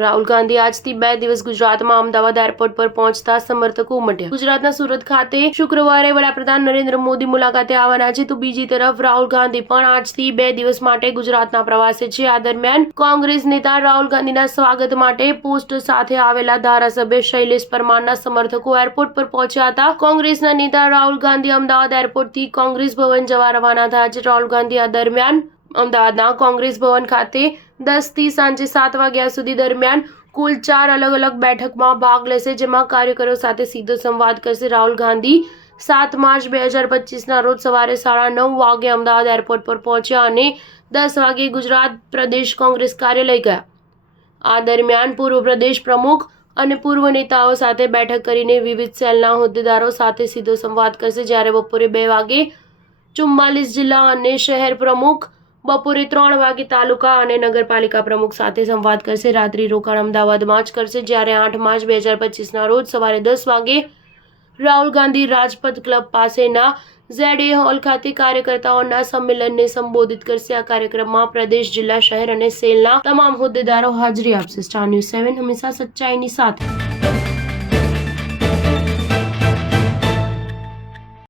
રાહુલ ગાંધી આજથી 2 દિવસ ગુજરાતમાં અમદાવાદ એરપોર્ટ પર પહોંચતા સમર્થકો ઉમટ્યા। ગુજરાતના સુરત ખાતે શુક્રવારે વડાપ્રધાન નરેન્દ્ર મોદી મુલાકાતે આવવાના છે, તો બીજી તરફ રાહુલ ગાંધી પણ આજથી 2 દિવસ માટે ગુજરાતના પ્રવાસે છે। આ દરમિયાન કોંગ્રેસ નેતા રાહુલ ગાંધીના સ્વાગત માટે પોસ્ટર સાથે આવેલા ધારાસભ્ય શૈલેષ પરમારના સમર્થકો એરપોર્ટ પર પહોંચ્યા હતા। કોંગ્રેસના નેતા રાહુલ ગાંધી અમદાવાદ એરપોર્ટથી કોંગ્રેસ ભવન જવા રવાના થયા છે। રાહુલ ગાંધી આ દરમિયાન અમદાવાદના કોંગ્રેસ ભવન ખાતે 10 થી સાંજે 7 વાગ્યા સુધી દરમિયાન કુલ 4 અલગ-અલગ બેઠકમાં ભાગ લેશે, જેમાં કાર્યકરો સાથે સીધો સંવાદ કરશે। રાહુલ ગાંધી 7 માર્ચ 2025ના રોજ સવારે 9:30 વાગે અમદાવાદ એરપોર્ટ પર પહોંચ્યા અને 10 વાગે ગુજરાત પ્રદેશ કોંગ્રેસ કાર્યાલય ગયા। આ દરમિયાન પૂર્વ પ્રદેશ પ્રમુખ અને પૂર્વ નેતાઓ સાથે બેઠક કરીને વિવિધ સેલના હોદ્દેદારો સાથે સીધો સંવાદ કરશે। જ્યારે બપોરે 2 વાગે 44 જિલ્લા અને શહેર પ્રમુખ, બપોરે 3 વાગે તાલુકા અને નગરપાલિકા પ્રમુખ સાથે સંવાદ કરશે। રાત્રિ રોકાણ અમદાવાદમાં જ કરશે। જ્યારે 8 માર્ચ 2025ના રોજ સવારે 10 વાગે રાહુલ ગાંધી રાજપથ ક્લબ પાસેના ZA હોલ ખાતે કાર્યકર્તાઓના સંમેલનને સંબોધિત કરશે। આ કાર્યક્રમમાં પ્રદેશ, જિલ્લા, શહેર અને સેલના તમામ હોદ્દેદારો હાજરી આપશે। સ્ટાર ન્યૂઝ 7 હંમેશા સચ્ચાઈની સાથે।